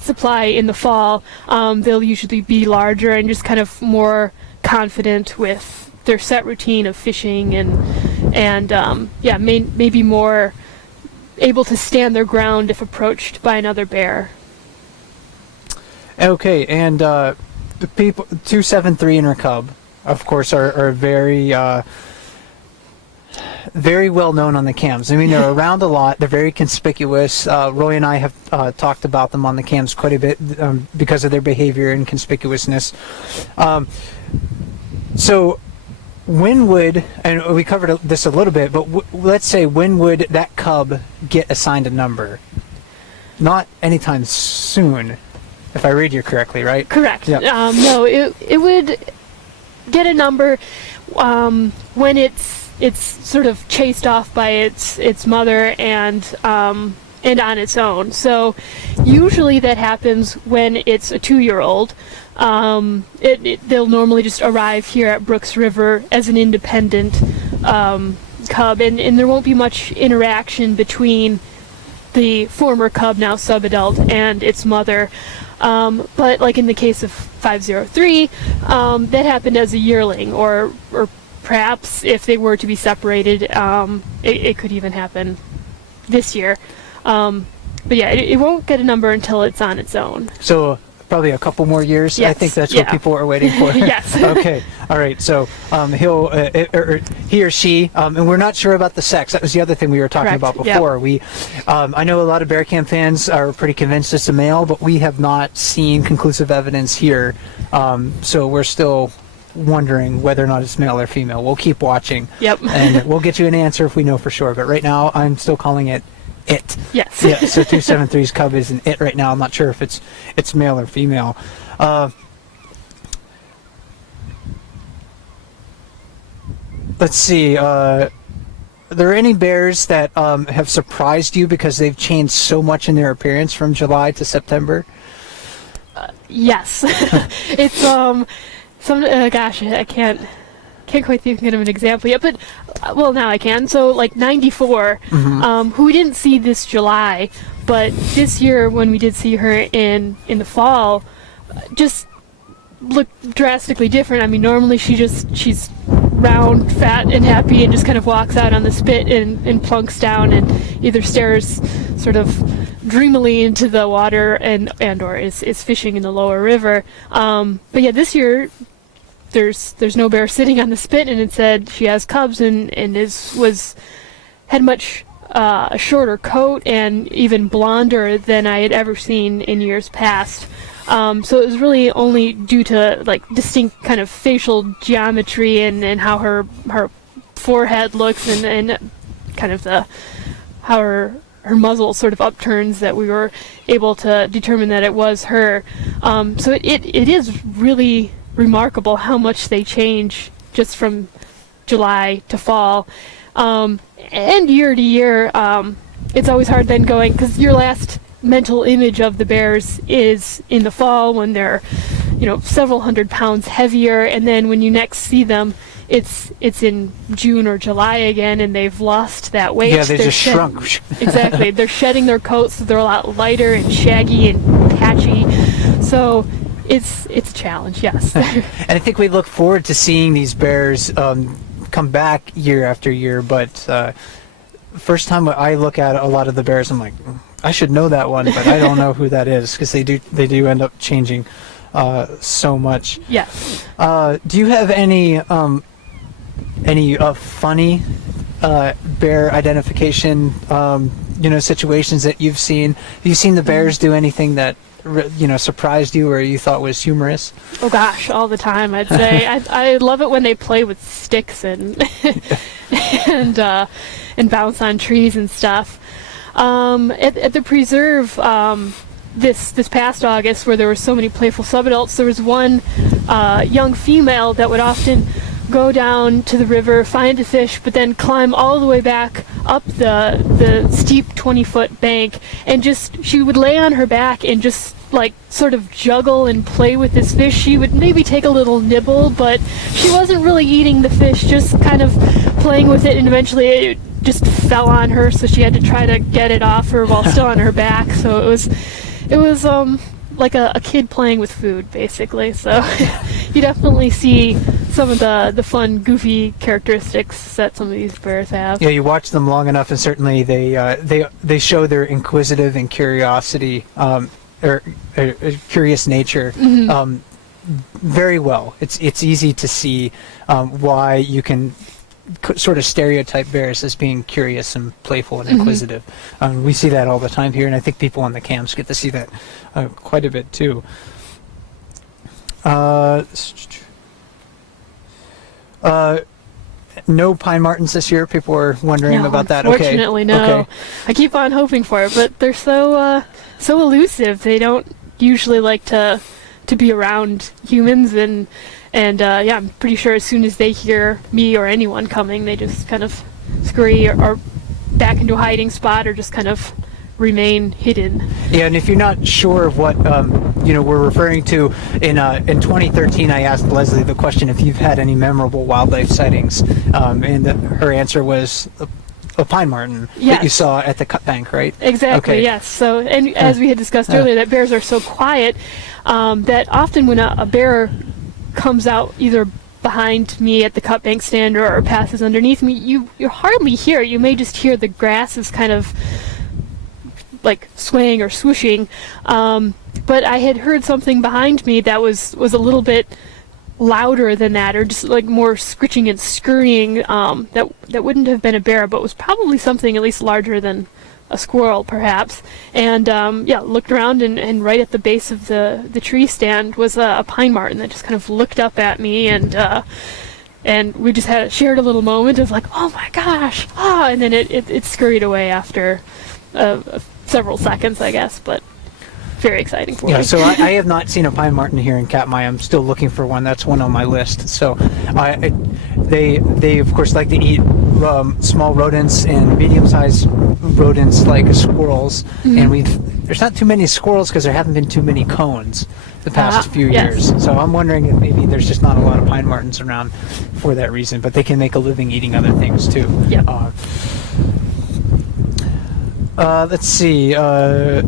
supply in the fall. They'll usually be larger and just kind of more confident with their set routine of fishing and maybe more able to stand their ground if approached by another bear. Okay, and the people 273 inner cub, of course, are very very well known on the cams. I mean, they're around a lot. They're very conspicuous. Roy and I have talked about them on the cams quite a bit because of their behavior and conspicuousness. So when would, and we covered this a little bit, but let's say when would that cub get assigned a number? Not anytime soon, if I read you correctly, right? Correct. Yeah. No, it would get a number when it's sort of chased off by its mother and on its own. So usually that happens when it's a 2-year-old. They'll normally just arrive here at Brooks River as an independent cub, and there won't be much interaction between the former cub, now subadult, and its mother. But like in the case of 503, that happened as a yearling, or perhaps if they were to be separated, it could even happen this year. But yeah, it won't get a number until it's on its own. So probably a couple more years. Yes. I think that's what people are waiting for. Yes. Okay. All right. So he or she, and we're not sure about the sex. That was the other thing we were talking about before. Yep. I know a lot of bear cam fans are pretty convinced it's a male, but we have not seen conclusive evidence here. So we're still wondering whether or not it's male or female. We'll keep watching. Yep. And we'll get you an answer if we know for sure. But right now, I'm still calling it it. Yes. Yeah, so 273's cub is an it right now. I'm not sure if it's male or female. Let's see. Are there any bears that have surprised you because they've changed so much in their appearance from July to September? Yes. It's gosh, I can't quite think of an example yet, but well, now I can. So like 94, who we didn't see this July, but this year when we did see her in the fall, just looked drastically different. I mean, normally she's round, fat, and happy, and just kind of walks out on the spit and plunks down and either stares sort of dreamily into the water and or is fishing in the lower river. But yeah, this year there's no bear sitting on the spit, and instead she has cubs and had much a shorter coat and even blonder than I had ever seen in years past. So it was really only due to like distinct kind of facial geometry and how her forehead looks and kind of how her muzzle sort of upturns that we were able to determine that it was her. So it is really remarkable how much they change just from July to fall. And year to year, it's always hard then going, because your last mental image of the bears is in the fall when they're, several hundred pounds heavier, and then when you next see them, it's in June or July again, and they've lost that weight. Yeah, they just shrunk. Exactly. They're shedding their coats, so they're a lot lighter and shaggy and patchy. So it's a challenge, yes. And I think we look forward to seeing these bears come back year after year, but first time I look at a lot of the bears, I'm like, I should know that one, but I don't know who that is, because they do end up changing so much. Yes. Do you have any funny bear identification situations that you've seen? Have you seen the bears do anything that surprised you or you thought was humorous? Oh gosh, all the time, I'd say. I love it when they play with sticks and and bounce on trees and stuff. At the preserve this past August, where there were so many playful subadults, there was one young female that would often go down to the river, find a fish, but then climb all the way back up the steep 20-foot bank, and she would lay on her back and just like sort of juggle and play with this fish. She would maybe take a little nibble, but she wasn't really eating the fish, just kind of playing with it, and eventually it just fell on her, so she had to try to get it off her while still on her back. So it was like a kid playing with food, basically. So you definitely see some of the fun, goofy characteristics that some of these bears have. Yeah, you watch them long enough, and certainly they show their inquisitive and curiosity, or curious nature, very well. It's easy to see why you can sort of stereotype bears as being curious and playful and inquisitive. We see that all the time here, and I think people on the camps get to see that quite a bit too. No pine martens this year. People were wondering about that. Unfortunately, no. Okay. I keep on hoping for it, but they're so elusive. They don't usually like to be around humans, and yeah, I'm pretty sure as soon as they hear me or anyone coming, they just kind of scurry or back into a hiding spot, or just kind of remain hidden. Yeah, and if you're not sure of what we're referring to, in 2013, I asked Leslie the question if you've had any memorable wildlife sightings, and her answer was a pine marten that you saw at the cut bank, right? Exactly. Okay. Yes. So, and as we had discussed earlier, that bears are so quiet that often when a bear comes out either behind me at the cut bank stand or passes underneath me, you hardly hear it. You may just hear the grass is kind of like swaying or swooshing, but I had heard something behind me that was a little bit louder than that, or just like more scritching and scurrying, that wouldn't have been a bear, but was probably something at least larger than a squirrel perhaps. And looked around, and right at the base of the tree stand was a pine marten that just kind of looked up at me, and we just shared a little moment of like, oh my gosh, and then it scurried away after several seconds, I guess, but very exciting for me. So I have not seen a pine marten here in Katmai. I'm still looking for one. That's one on my list. So they of course like to eat small rodents and medium-sized rodents like squirrels, and there's not too many squirrels because there haven't been too many cones. the past few yes. years. So I'm wondering if maybe there's just not a lot of pine martens around for that reason, but they can make a living eating other things too. Yep. Let's see. Do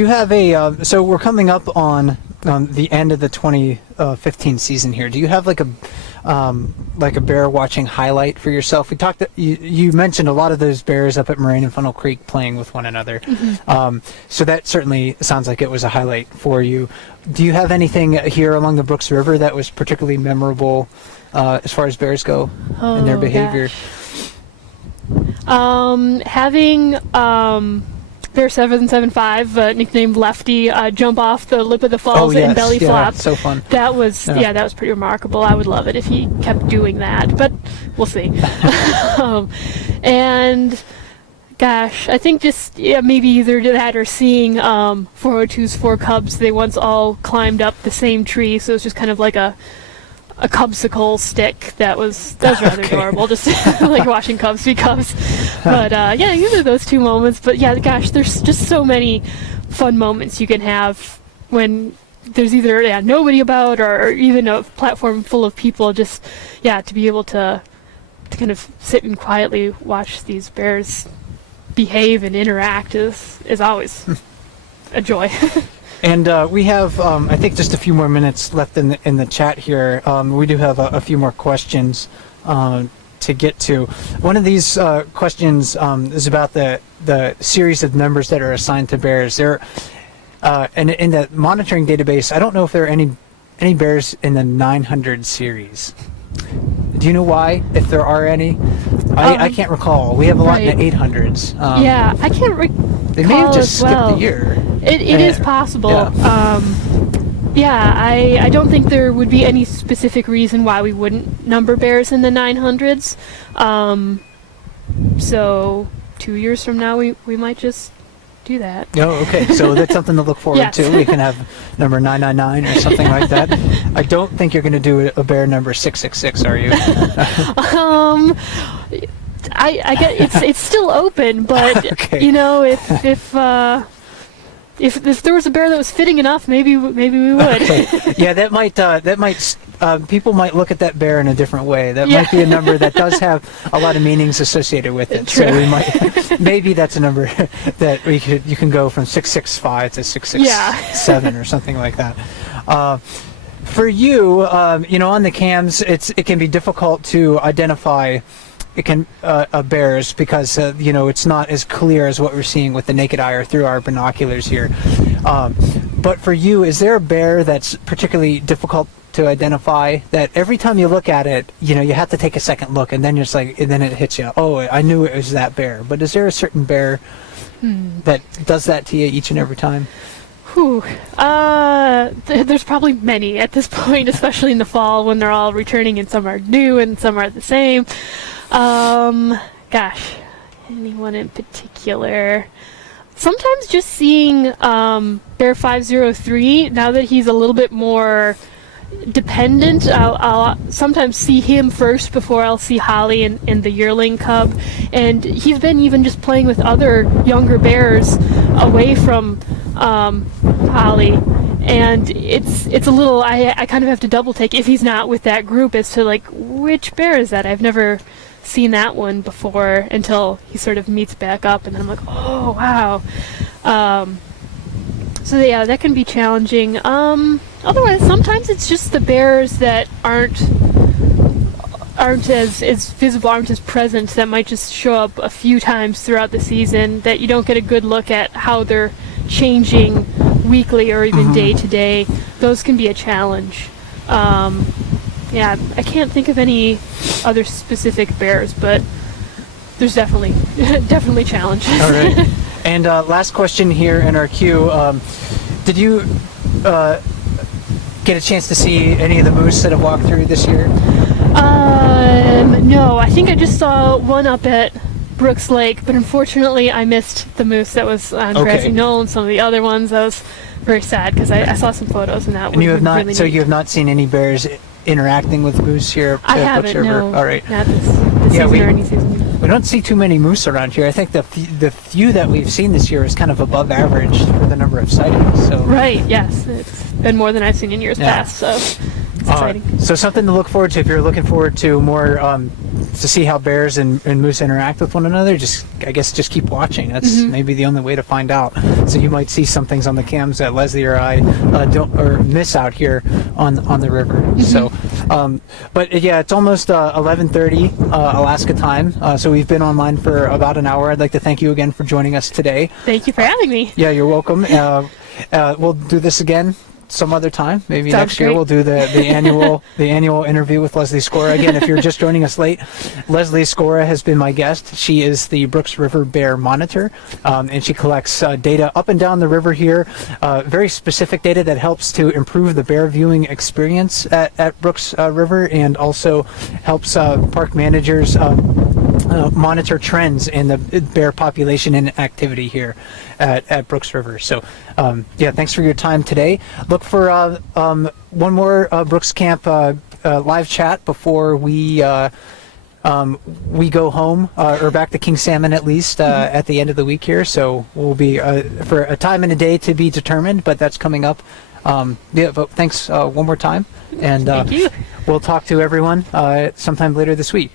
you have a? So we're coming up on the end of the 2015 season here. Do you have like a bear watching highlight for yourself? We talked. You mentioned a lot of those bears up at Moraine and Funnel Creek playing with one another. Mm-hmm. So that certainly sounds like it was a highlight for you. Do you have anything here along the Brooks River that was particularly memorable as far as bears go and their behavior? Having Bear 775, nicknamed Lefty, jump off the lip of the falls and belly flop. So fun. That was that was pretty remarkable. I would love it if he kept doing that, but we'll see. And gosh, I think just maybe either that or seeing 402's four cubs. They once all climbed up the same tree, so it was just kind of like a cubsicle stick that was rather adorable, just like watching cubs be cubs. But either those two moments. But yeah, gosh, there's just so many fun moments you can have when there's either nobody about or even a platform full of people. Just to be able to kind of sit and quietly watch these bears behave and interact is always a joy. And we have, I think, just a few more minutes left in the chat here. We do have a few more questions to get to. One of these questions is about the series of numbers that are assigned to bears. And in the monitoring database, I don't know if there are any bears in the 900 series. Do you know why, if there are any? I can't recall. We have a lot in the 800s. I can't recall. They may have just skipped a year. It is possible. I don't think there would be any specific reason why we wouldn't number bears in the 900s. So 2 years from now, we might just do that. Oh, okay. So that's something to look forward to. We can have number 999 or something like that. I don't think you're going to do a bear number 666, are you? I get it's still open, but okay. If there was a bear that was fitting enough, maybe we would. Okay. Yeah, that might people might look at that bear in a different way. That might be a number that does have a lot of meanings associated with it. True. So we might maybe that's a number that you can go from 665 to 667 or something like that. For you, on the cams, it can be difficult to identify. Bears because it's not as clear as what we're seeing with the naked eye or through our binoculars here. But for you, is there a bear that's particularly difficult to identify? That every time you look at it, you have to take a second look, and then then it hits you. Oh, I knew it was that bear. But is there a certain bear that does that to you each and every time? There's probably many at this point, especially in the fall when they're all returning and some are new and some are the same. Gosh, anyone in particular? Sometimes just seeing Bear 503, now that he's a little bit more dependent, I'll sometimes see him first before I'll see Holly and the yearling cub. And he's been even just playing with other younger bears away from Holly. And it's a little, I kind of have to double take if he's not with that group as to like, which bear is that? I've never seen that one before until he sort of meets back up, and then I'm like, oh wow. So that can be challenging. Otherwise, sometimes it's just the bears that aren't as visible, aren't as present, that might just show up a few times throughout the season that you don't get a good look at how they're changing weekly or even day to day. Those can be a challenge. I can't think of any other specific bears, but there's definitely challenges. All right. And last question here in our queue. Did you get a chance to see any of the moose that have walked through this year? No, I think I just saw one up at Brooks Lake, but unfortunately I missed the moose that was on Grassy Knoll and some of the other ones. I was very sad because I saw some photos and that. And you have not, really so you have not seen any bears interacting with moose here? I haven't. No. All right. Not this season or any season. We don't see too many moose around here. I think the few that we've seen this year is kind of above average for the number of sightings. So Right, yes. It's been more than I've seen in years Yeah. past, so it's exciting. So something to look forward to if you're looking forward to more to see how bears and moose interact with one another. I guess just keep watching. That's maybe the only way to find out. So you might see some things on the cams that Leslie or I don't or miss out here on the river. So, but yeah, it's almost 11:30 Alaska time. So we've been online for about an hour. I'd like to thank you again for joining us today. Thank you for having me. Yeah, you're welcome. We'll do this again some other time. Maybe Sounds next year great. we'll do the annual interview with Leslie Skora. Again, if you're just joining us late, Leslie Skora has been my guest. She is the Brooks River Bear Monitor, and she collects data up and down the river here, very specific data that helps to improve the bear viewing experience at Brooks River, and also helps park managers monitor trends in the bear population and activity here at Brooks River. So yeah, thanks for your time today. Look for one more Brooks Camp live chat before we go home, or back to King Salmon at least, at the end of the week here. So we'll be for a time and a day to be determined, but that's coming up. Yeah, but thanks one more time, and Thank you. we'll talk to everyone sometime later this week.